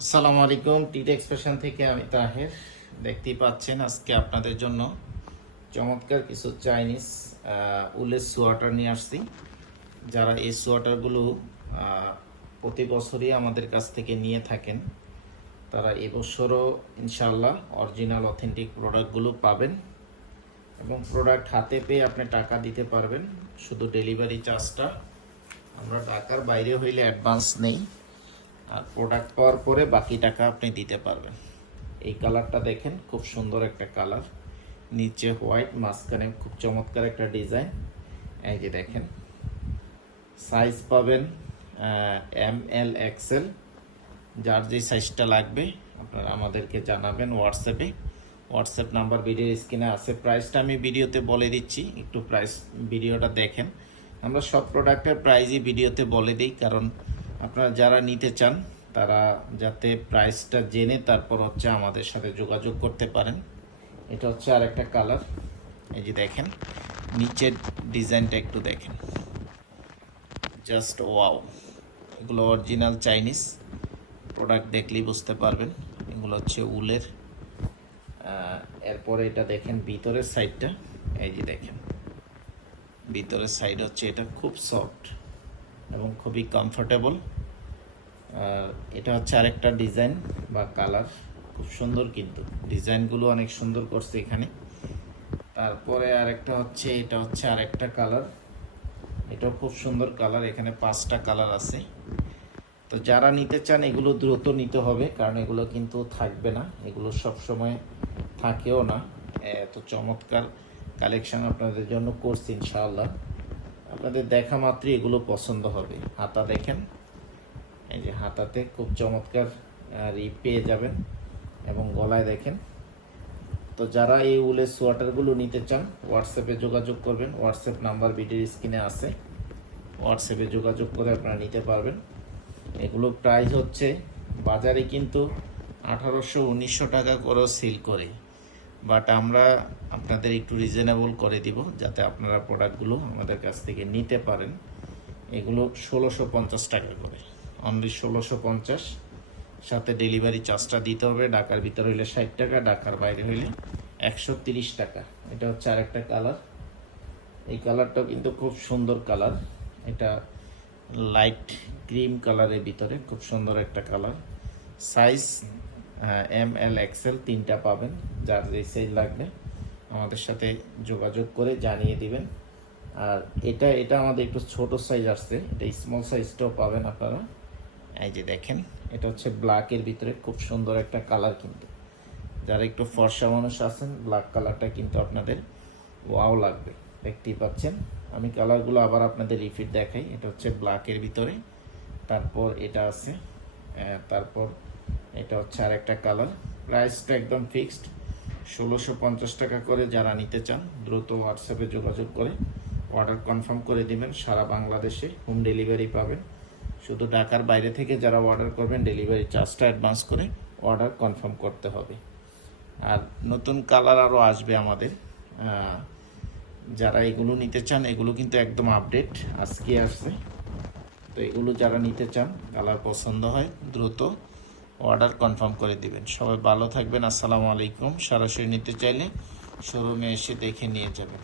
আসসালামু আলাইকুম, টিট এক্সপ্রেশন থেকে আমি তাহের। দেখতেই পাচ্ছেন আজকে আপনাদের জন্য চমৎকার কিছু চাইনিজ উলের সোয়াটার নিয়ে আসছি। যারা এই সোয়াটারগুলো প্রতি বছরই আমাদের কাছ থেকে নিয়ে থাকেন, তারা এবছরও ইনশাল্লাহ অরিজিনাল, অথেন্টিক প্রোডাক্টগুলো পাবেন এবং প্রোডাক্ট হাতে পেয়ে আপনি টাকা দিতে পারবেন। শুধু ডেলিভারি চার্জটা, আমরা টাকার বাইরে হইলে অ্যাডভান্স নেই। আর প্রোডাক্ট পাওয়ার পরে বাকি টাকা আপনি দিতে পারবেন। এই কালারটা দেখেন, খুব সুন্দর একটা কালার নিচে হোয়াইট মাঝখানে খুব চমৎকার একটা ডিজাইন এই যে দেখেন সাইজ পাবেন এম এল এক্সেল যার যে সাইজটা লাগবে, আপনারা আমাদেরকে জানাবেন হোয়াটসঅ্যাপে হোয়াটসঅ্যাপ নাম্বার ভিডিও স্ক্রিনে আছে। প্রাইসটা আমি ভিডিওতে বলে দিচ্ছি, একটু প্রাইস ভিডিওটা দেখেন। আমরা সব প্রোডাক্টের প্রাইজই ভিডিওতে বলে দিই, কারণ আপনারা যারা নিতে চান, তারা যাতে প্রাইসটা জেনে তারপর হচ্ছে আমাদের সাথে যোগাযোগ করতে পারেন। এটা হচ্ছে আর একটা কালার এই যে দেখেন, নিচের ডিজাইনটা একটু দেখেন। জাস্ট ওয়াও এগুলো অরিজিনাল চাইনিজ প্রোডাক্ট দেখলেই বুঝতে পারবেন। এগুলো হচ্ছে উলের। এরপরে এটা দেখেন, ভিতরের সাইডটা এই যে দেখেন, ভিতরের সাইড হচ্ছে এটা খুব সফট এবং খুবই কমফোর্টেবল আর এটা হচ্ছে আরেকটা ডিজাইন বা কালার খুব সুন্দর কিন্তু। ডিজাইনগুলো অনেক সুন্দর করছে এখানে। তারপরে আরেকটা হচ্ছে, এটা হচ্ছে আরেকটা কালার এটাও খুব সুন্দর কালার এখানে পাঁচটা কালার আছে। তো যারা নিতে চান, এগুলো দ্রুত নিতে হবে, কারণ এগুলো কিন্তু থাকবে না। এগুলো সব সময় থাকেও না। এত চমৎকার কালেকশন আপনাদের জন্য করছি ইনশাআল্লাহ। আপনাদের দেখা মাত্রই এগুলো পছন্দ হবে। হাতা দেখেন। এই যে হাতাতে খুব চমৎকার রিপ পেয়ে যাবেন এবং গলায় দেখেন। তো যারা এই উলের সোয়াটারগুলো নিতে চান হোয়াটসঅ্যাপে যোগাযোগ করবেন। হোয়াটসঅ্যাপ নাম্বার ভিডিওর স্ক্রিনে আছে। হোয়াটসঅ্যাপে যোগাযোগ করে আপনারা নিতে পারবেন। এগুলো প্রাইস হচ্ছে, বাজারে কিন্তু আঠারোশো উনিশশো টাকা করেও সেল করে। বাট আমরা আপনাদের একটু রিজনেবল করে দিব, যাতে আপনারা প্রোডাক্টগুলো আমাদের কাছ থেকে নিতে পারেন। এগুলো ষোলোশো পঞ্চাশ টাকা করে। অনলি ষোলোশো পঞ্চাশ। সাথে ডেলিভারি চার্জটা দিতে হবে, ঢাকার ভিতরে হইলে ষাট টাকা, ঢাকার বাইরে হইলে একশো তিরিশ টাকা। এটা হচ্ছে আরেকটা কালার। এই কালারটাও কিন্তু খুব সুন্দর কালার। এটা লাইট ক্রিম কালারের ভিতরে খুব সুন্দর একটা colour. Size M L XL তিনটা পাবেন, যার যে সাইজ লাগবে। আমাদের সাথে যোগাযোগ করে জানিয়ে দিবেন। আর এটা এটা আমাদের একটু ছোট সাইজ আসছে। এটা স্মল সাইজটাও পাবেন আপনারা। এই যে দেখেন, এটা হচ্ছে ব্ল্যাকের ভিতরে খুব সুন্দর একটা কালার কিন্তু। যারা একটু ফর্সা মানুষ আছেন ব্ল্যাক কালারটা কিন্তু আপনাদের ওয়াও লাগবে। দেখতেই পাচ্ছেন, আমি কালারগুলো আবার আপনাদের রিপিট দেখাই। এটা হচ্ছে ব্ল্যাকের ভিতরে, তারপর এটা আছে তারপর এটা হচ্ছে আর একটা কালার প্রাইসটা একদম ফিক্সড ষোলোশো পঞ্চাশ টাকা করে যারা নিতে চান, দ্রুত হোয়াটসঅ্যাপে যোগাযোগ করে অর্ডার কনফার্ম করে দিবেন, সারা বাংলাদেশে হোম ডেলিভারি পাবেন। শুধু ঢাকার বাইরে থেকে যারা অর্ডার করবেন ডেলিভারি চার্জটা অ্যাডভান্স করে অর্ডার কনফার্ম করতে হবে। আর নতুন কালার আরও আসবে আমাদের। যারা এগুলো নিতে চান, এগুলো কিন্তু একদম আপডেট আজকে আসছে। তো এগুলো যারা নিতে চান কালার পছন্দ হয়, দ্রুত অর্ডার কনফার্ম করে দিবেন। সবাই ভালো থাকবেন। আসসালামু আলাইকুম। সরাসরি নিতে চাইলে শোরুমে এসে দেখে নিয়ে যাবেন।